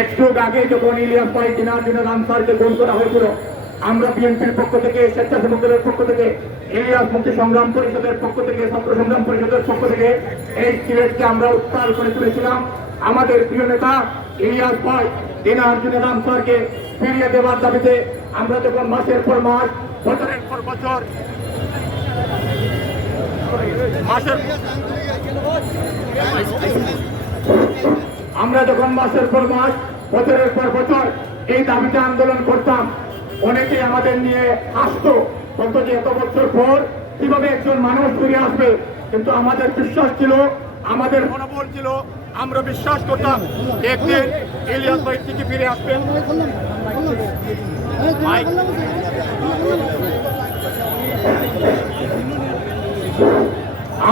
একটু আগে যখন ইলিয়াস ভাই দিনার আনসারকে গুম করা হয়েছিল, আমরা বিএনপির পক্ষ থেকে, স্বেচ্ছাসেবকদের পক্ষ থেকে, ইলিয়াস মুক্তি সংগ্রাম পরিষদের পক্ষ থেকে, ছাত্র সংগ্রাম পরিষদের পক্ষ থেকে এই সিলেটকে আমরা উত্তাল করে তুলেছিলাম। আমাদের প্রিয় নেতা ইলিয়াস ভাই দিনার আনসারকে ফিরিয়ে দেওয়ার দাবিতে আমরা যখন মাসের পর মাস, বছরের পর বছর আমরা যখন মাসের পর মাস, বছরের পর বছর এই দাবিতে আন্দোলন করতাম, অনেকেই আমাদের নিয়ে আসতো, বলতো যে এত বছর পর কিভাবে একজন মানুষ ফিরে আসবে। কিন্তু আমাদের বিশ্বাস ছিল, আমাদের মনোবল ছিল, আমরা বিশ্বাস করতাম একদিন ইলিয়াস ভাই ঠিকই ফিরে আসবেন।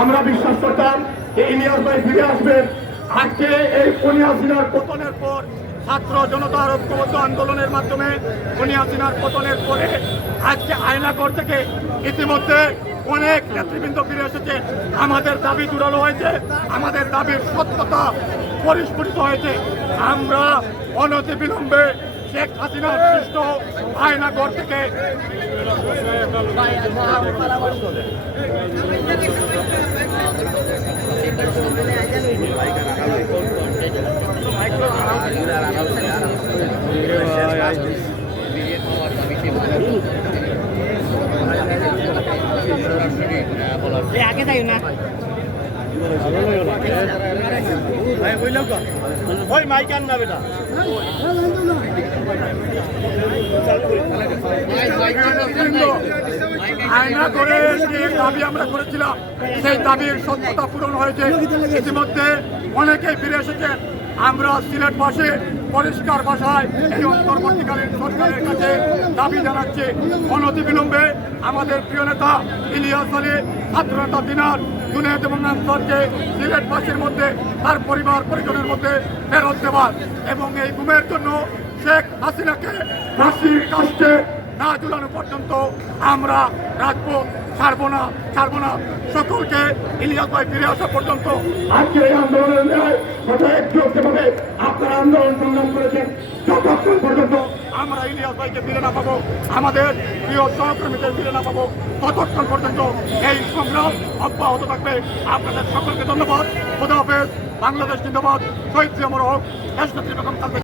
আমরা বিশ্বাস করতাম যে ইলিয়াস ভাই ফিরে আসবেন। আজকে এই খুনি হাসিনার পতনের পর, ছাত্র জনতার ঐক্যবদ্ধ আন্দোলনের মাধ্যমে খুনি হাসিনার পতনের পরে আজকে আয়নাঘর থেকে ইতিমধ্যে অনেক নেতৃবৃন্দ ফিরে এসেছে। আমাদের দাবি জোরালো হয়েছে, আমাদের দাবির সত্যতা পরিস্ফুটিত হয়েছে। আমরা অনতিবিলম্বে শেখ হাসিনার সৃষ্ট আয়নাঘর থেকে আগে যাই না ওই মাইক আন না বেটা আয়না করে যে দাবি আমরা করেছিলাম, সেই দাবির সত্যতা পূরণ হয়েছে। ইতিমধ্যে অনেকেই ফিরে এসেছেন। আমরা সিলেটবাসী পরিষ্কার ভাষায় এই অন্তর্বর্তীকালীন সরকারের কাছে দাবি জানাচ্ছি, অনতিবিলম্বে আমাদের প্রিয় নেতা ইলিয়াস আলী, ছাত্র নেতা দিনার, জুনেদ এবং আনসারকে সিলেটবাসীর মধ্যে, তার পরিবার পরিজনের মধ্যে ফেরত দেওয়ার এবং এই গুমের জন্য শেখ হাসিনাকে ফাঁসির কাস্টে না ঝুলানো পর্যন্ত আমরা রাজপথ ছাড়বো না। সকলকে ইলিয়াস ভাই ফিরে আসা পর্যন্ত আজকে এই আন্দোলনের ন্যায় যেভাবে আপনারা আন্দোলন সংগ্রাম করেছেন, যতক্ষণ পর্যন্ত আমরা ইলিয়াস ভাইকে ফিরে না পাবো, আমাদের প্রিয় সহকর্মীদের ফিরে না পাবো, ততক্ষণ পর্যন্ত এই সংগ্রাম অব্যাহত থাকবে। আপনাদের সকলকে ধন্যবাদ। খোদা হাফেজ। বাংলাদেশ জিন্দাবাদ। শহীদ জিয়া মরহক। দেশনেত্রী বেগম খালেদা